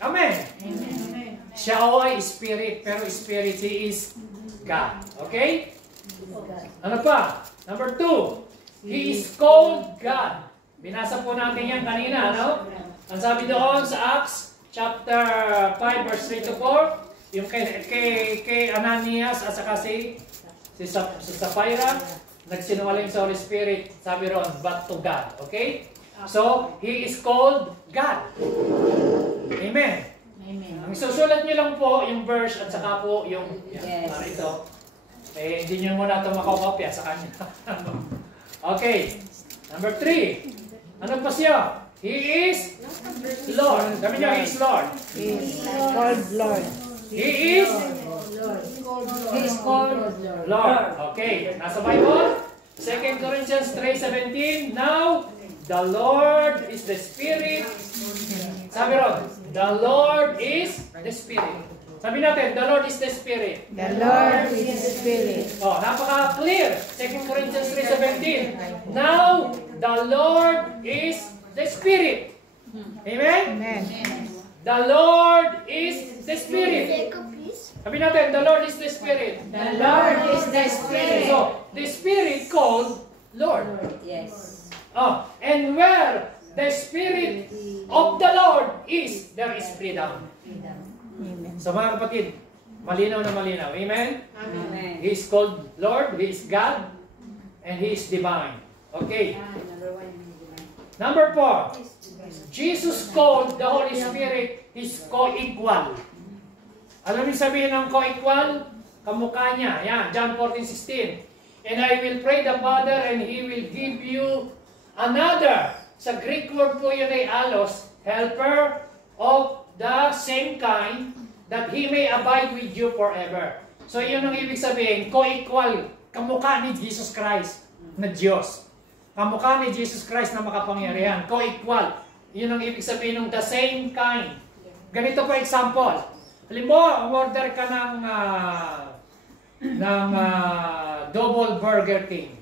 Amen? Amen. Siya ay spirit, pero spirit, He is God. Okay? Ano pa? Number 2, He is called God. Binasa po natin yan kanina, no? Ang sabi doon sa Acts chapter 5 verse 3 to 4, yung kay Ananias at saka si Sapphira, nagsinungaling sa Holy Spirit, sabi ron, but to God. Okay? So, He is called God. Amen. Amen. Ang susulat niyo lang po yung verse at saka po yung Yes. ito. Eh, hindi niyo muna ito makakopya sa kanya. Okay. Number 3. Ano pa siya? He is Lord. Sabi niyo, He is Lord. He is called Lord. He is He is called Lord. Okay. Nasa Bible? 2 Corinthians 3:17. Now, the Lord is the Spirit. Sabi ron, the Lord is the Spirit. Sabi natin, the Lord is the Spirit. The Lord is the Spirit. Oh, napaka-clear. 2 Corinthians 3:17. Now, the Lord is the Spirit. Amen? Amen. The Lord is the Spirit. Sabi natin, the Lord is the Spirit. The Lord is the Spirit. So, the Spirit called Lord. Yes. Oh, and where the Spirit of the Lord is, there is freedom. Amen. So mga kapatid, malinaw na malinaw. Amen? Amen. He is called Lord, He is God, and He is divine. Okay. Number 4. Jesus called the Holy Spirit His co-equal. Alam niyo sabihin ng co-equal? Kamukha niya. Yan, John 14:16. And I will pray the Father and He will give you another. Sa Greek word po yun ay allos, helper of the same kind, that He may abide with you forever. So yun ang ibig sabihin, co-equal, kamukha ni Jesus Christ na Diyos. Kamukha ni Jesus Christ na makapangyarihan, co-equal. Yun ang ibig sabihin ng the same kind. Ganito po example. Halimbawa, umorder ka ng double Burger King.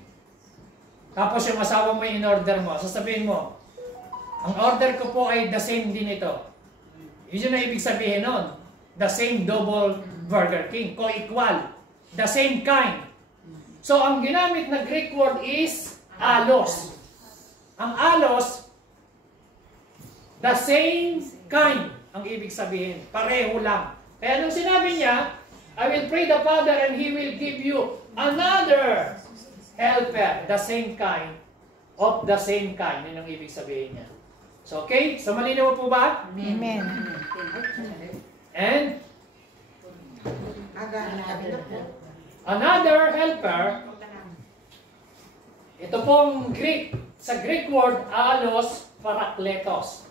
Tapos yung asawa mo in-order mo, sasabihin mo, ang order ko po ay the same din ito. Yun ang ibig sabihin nun. The same double Burger King. Co-equal. The same kind. So, ang ginamit na Greek word is allos. Ang allos, the same kind ang ibig sabihin. Pareho lang. Kaya nung sinabi niya, I will pray the Father and He will give you another helper. The same kind of the same kind. Yun ang ibig sabihin niya. So, okay? So, malinaw po ba? Amen. And another helper, ito pong Greek, sa Greek word, allos, parakletos.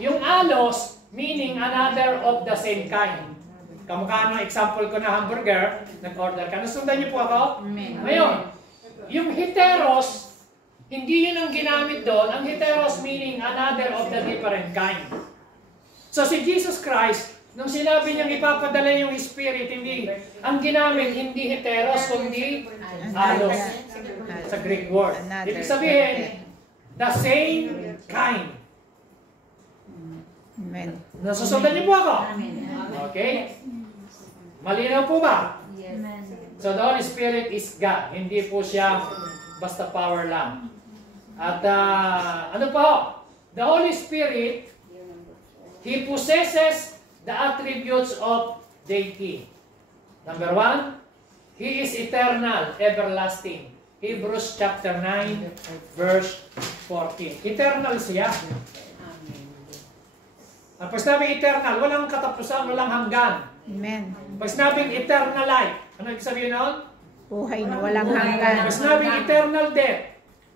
Yung allos, meaning another of the same kind. Kamukha ng example ko na hamburger, nag-order ka. Nasundan niyo po ako? Amen. Ngayon, yung heteros, hindi yun ang ginamit doon. Ang heteros meaning another of the different kind. So si Jesus Christ, nung sinabi niyang ipapadala yung Spirit, hindi, ang ginamit hindi heteros, kundi allos sa Greek word. Ibig sabihin, the same kind. Amen. Nasusundan niyo po ako? Okay? Malinaw po ba? So the Holy Spirit is God. Hindi po siya basta power lang. At ano po? The Holy Spirit, He possesses the attributes of deity. Number 1, He is eternal, everlasting. Hebrews chapter 9, verse 14. Eternal siya. Pag sinabing eternal, walang katapusan, walang hanggan. Amen. Pag sinabing eternal life, ano ibig sabihin nun? Buhay na walang hanggan. Pag sinabing eternal death,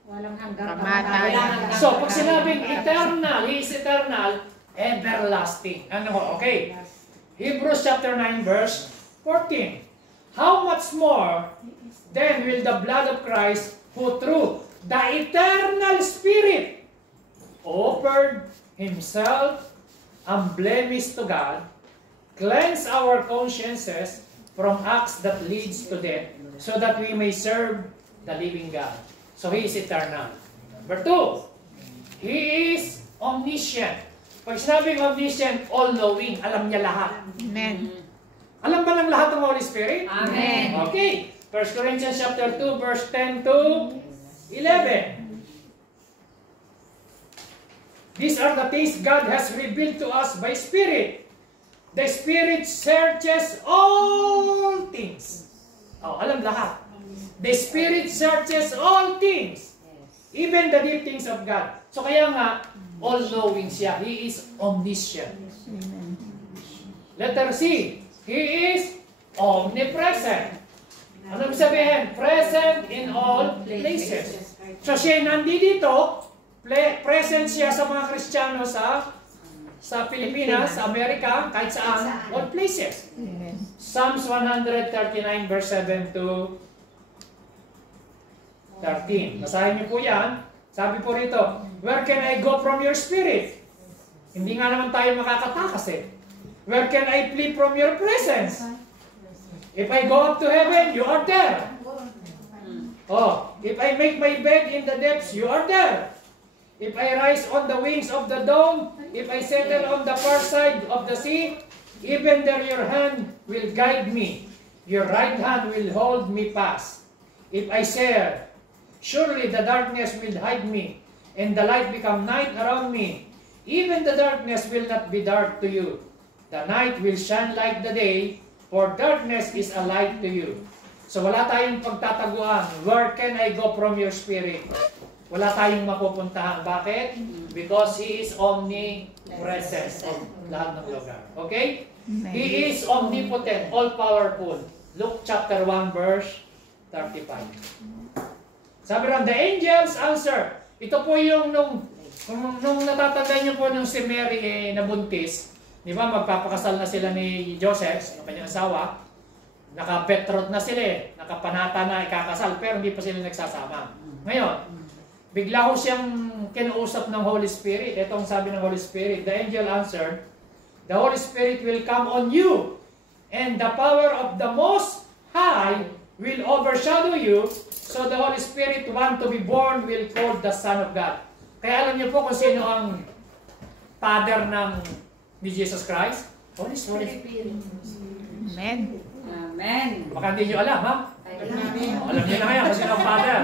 Walang hanggang Kamatayan. so pag sinabing eternal, He is eternal, everlasting. Ano ho? Okay. Hebrews chapter 9, verse 14. How much more then will the blood of Christ, who through the eternal Spirit offered Himself unblemished to God, cleanse our consciences from acts that leads to death, so that we may serve the living God. So He is eternal. Number 2, He is omniscient. Pag sinabing omniscient, all-knowing, alam niya lahat. Amen. Alam ba ng lahat ng Holy Spirit? Amen. Okay. 1 Corinthians chapter 2, verse 10 to 11. These are the things God has revealed to us by Spirit. The Spirit searches all things. Oh, alam lahat. The Spirit searches all things. Even the deep things of God. So kaya nga, all-knowing siya. He is omniscient. Amen. Letter C. He is omnipresent. Ano ibig sabihin? Present in all places. So siya nandito, present siya sa mga Kristiyano sa Pilipinas, sa Amerika, kahit saan, all places. Amen. Psalms 139 verse 7 to 13. Basahin niyo po yan. Sabi po rito, where can I go from your spirit? Hindi nga naman tayo makakatakas eh. Where can I flee from your presence? If I go up to heaven, you are there. Oh, if I make my bed in the depths, you are there. If I rise on the wings of the dawn, if I settle on the far side of the sea, even there your hand will guide me. Your right hand will hold me fast. If I say, surely the darkness will hide me, and the light become night around me. Even the darkness will not be dark to you. The night will shine like the day, for darkness is a light to you. So wala tayong pagtataguan. Where can I go from your spirit? Wala tayong mapupuntahan. Bakit? Because He is omnipresent of lahat ng lugar. Okay? He is omnipotent, all-powerful. Luke chapter 1 verse 35. Sabi rin, the angels answer. Ito po yung nung natatandaan niyo po nung si Mary nabuntis, di ba, magpapakasal na sila ni Joseph, ang kanyang asawa, naka-betrothed na sila nakapanata na ikakasal, pero hindi pa sila nagsasama. Ngayon, bigla ko siyang kinuusap ng Holy Spirit. Ito ang sabi ng Holy Spirit. The angel answered, the Holy Spirit will come on you, and the power of the Most High will overshadow you, so the Holy Spirit, one to be born, will call the Son of God. Kaya alam niyo po kung sino ang father ni Jesus Christ? Holy Spirit. Amen. Amen. Baka hindi nyo alam, ha? Alam niyo na kaya kung sino ang father.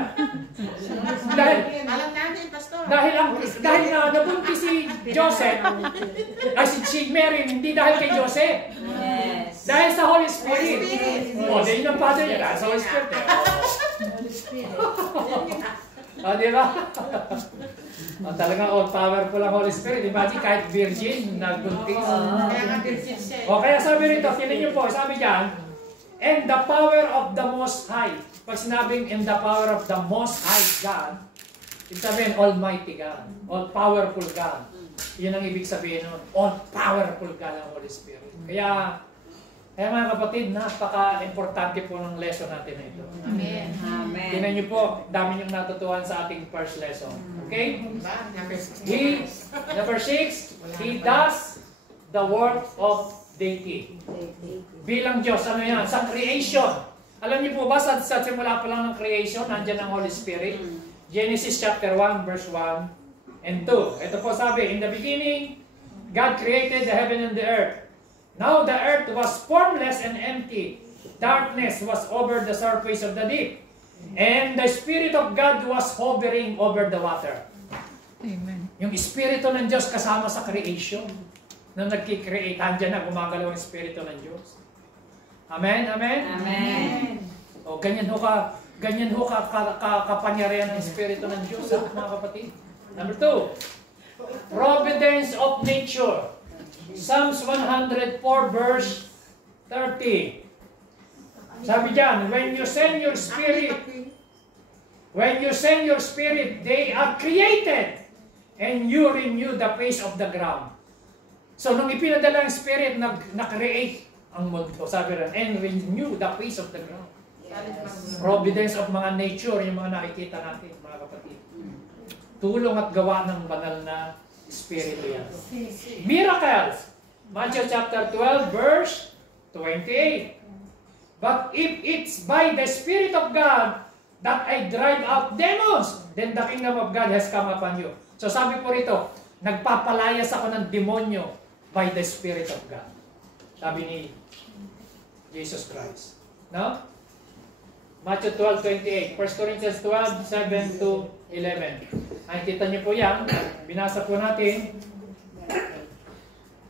Alam natin, Pastor. Dahil na nabuntis si Joseph, ay si Mary, hindi dahil kay Joseph. Yes. Dahil sa Holy Spirit. O, din yung father niya, dahil sa Holy Spirit. O, di ba? Talagang all-powerful ang Holy Spirit. Imagine, kahit virgin, nagbuntis. Kaya nga virgin siya. O, kaya sabi rito, tingnan niyo po, sabi diyan, and the power of the Most High. Pag sinabing and the power of the Most High God, ibig sabihin, Almighty God, all-powerful God. Yun ang ibig sabihin nun, all-powerful God ang Holy Spirit. Kaya mga kapatid, napaka-importante po ng lesson natin na ito. Amen. Amen. Tingnan niyo po, dami niyong natutuhan sa ating first lesson. Okay? Number 6, He does the work of deity. Bilang Diyos, ano yan? Sa creation. Alam niyo po ba, sa simula pa lang ng creation, nandyan ang Holy Spirit. Genesis chapter 1, verse 1 and 2. Ito po sabi, in the beginning, God created the heaven and the earth. Now the earth was formless and empty. Darkness was over the surface of the deep. And the Spirit of God was hovering over the water. Amen. Yung Espiritu ng Diyos kasama sa creation. Nung nagkikreate, andyan na gumagalaw ang Espiritu ng Diyos. Amen? Amen? Amen. O, ganyan ho kapangyarihan ng Espiritu ng Diyos, ha, mga kapatid. Number 2, providence of nature. Psalms 104 verse 30. Sabi diyan, when you send your spirit, they are created, and you renew the face of the ground. So, nung ipinadala ang Spirit, na-create ang mundo, sabi rin, and renew the face of the ground. Providence of mga nature, yung mga nakikita natin, mga kapatid. Tulong at gawa ng banal na Espiritu yan. Miracles. Matthew chapter 12, verse 28. But if it's by the Spirit of God that I drive out demons, then the kingdom of God has come upon you. So sabi po rito, nagpapalayas ako ng demonyo by the Spirit of God. Sabi ni Jesus Christ. No? Matthew 12:28. 1 Corinthians 12:7 to 11. Ay, kita niyo po yan. Binasa po natin.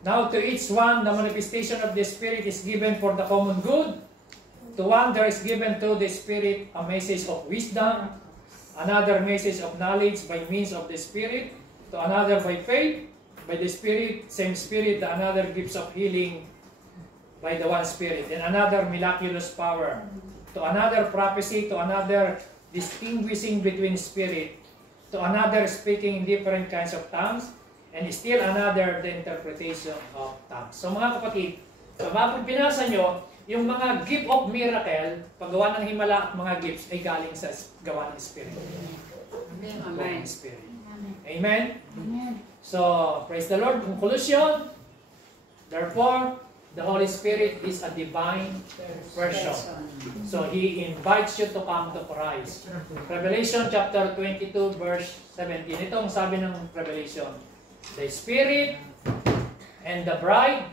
Now to each one, the manifestation of the Spirit is given for the common good. To one, there is given to the Spirit a message of wisdom, another message of knowledge by means of the Spirit, to another by faith, by the Spirit, same Spirit, the another gifts of healing by the one Spirit, and another miraculous power, to another prophecy, to another distinguishing between spirit, to another speaking in different kinds of tongues, and still another the interpretation of tongues. So mga kapatid, sa mga binasa nyo, yung mga gift of miracle, paggawa ng himala at mga gifts ay galing sa gawa ng Spirit. Amen. Spirit. Amen? Amen. So, praise the Lord. Conclusion, therefore, the Holy Spirit is a divine person. So, He invites you to come to Christ. Revelation chapter 22 verse 17. Ito ang sabi ng Revelation. The Spirit and the bride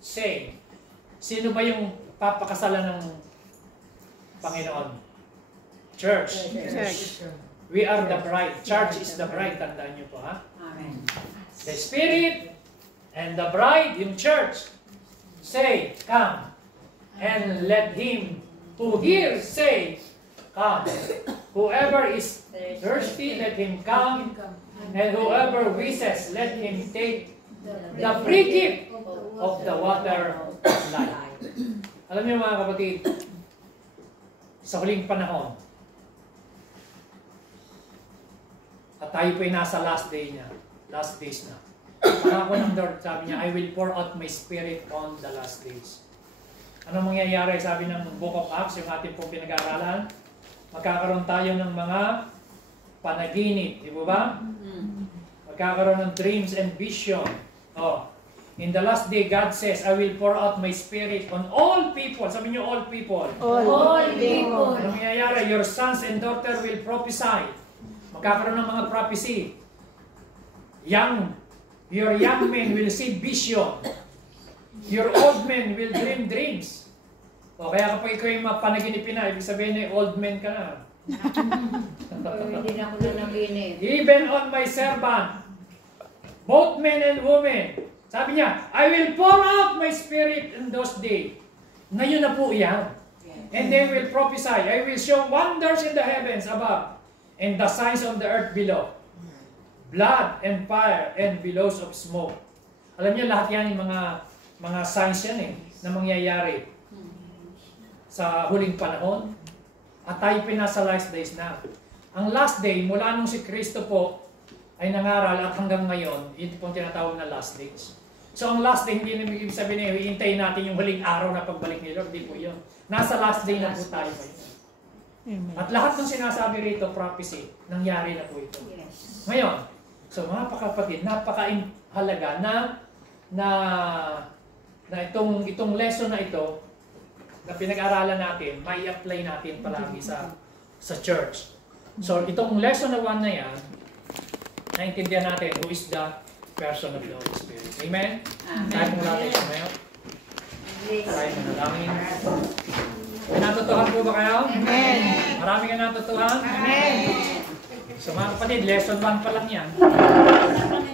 say. Sino ba yung papakasalan ng Panginoon? Church. We are the bride. Church is the bride. Tandaan niyo po, ha? Amen. The Spirit and the bride, yung church, say, come. And let him who hears say, come. Whoever is thirsty, let him come. And whoever wishes, let him take the free gift of the water of life. Alam niyo mga kapatid, sa huling panahon, at tayo po ay nasa last day niya, last days na. Pangako ng Lord, sabi niya, I will pour out my Spirit on the last days. Anong mangyayari? Sabi ng Book of Acts, yung ating pong pinag-aaralan, magkakaroon tayo ng mga panaginip, di ba? Magkakaroon ng dreams and vision. Oh, in the last day, God says, I will pour out my Spirit on all people. Sabi niyo, all people. All people. Anong mangyayari? Your sons and daughter will prophesy. Magkakaroon ng mga prophecy. Your young men will see vision. Your old men will dream dreams. O kaya kapag ikaw yung mapanaginipin na, ibig sabihin na old man ka na. Hindi na ako nanaginip. Even on my servant, both men and women. Sabi niya, I will pour out my Spirit in those days. Ngayon na po yan. And they will prophesy. I will show wonders in the heavens above and the signs on the earth below. Blood and fire and billows of smoke. Alam niyo, lahat yan yung mga signs yan na mangyayari sa huling panahon. At tayo pinasa last days na. Ang last day, mula nung si Kristo po ay nangaral at hanggang ngayon, ito pong tinatawag na last days. So ang last day, hindi namin ibig sabihin na hihintayin natin yung huling araw na pagbalik ni Lord. Hindi po yun. Nasa last day na po tayo ngayon. At lahat ng sinasabi rito, prophecy, nangyari na po ito. Ngayon, so mga kapatid, napaka-halaga na itong lesson na ito, na pinag-aralan natin, may apply natin palagi sa church. So itong lesson na 1 na yan, naintindihan natin who is the person of the Holy Spirit. Amen? Tayo mong natin siya ngayon. Tayo mong nalangin. May natutuhan po ba kayo? Amen. Marami ka natutuhan? Amen. So mga kapatid, lesson 1 pa lang yan.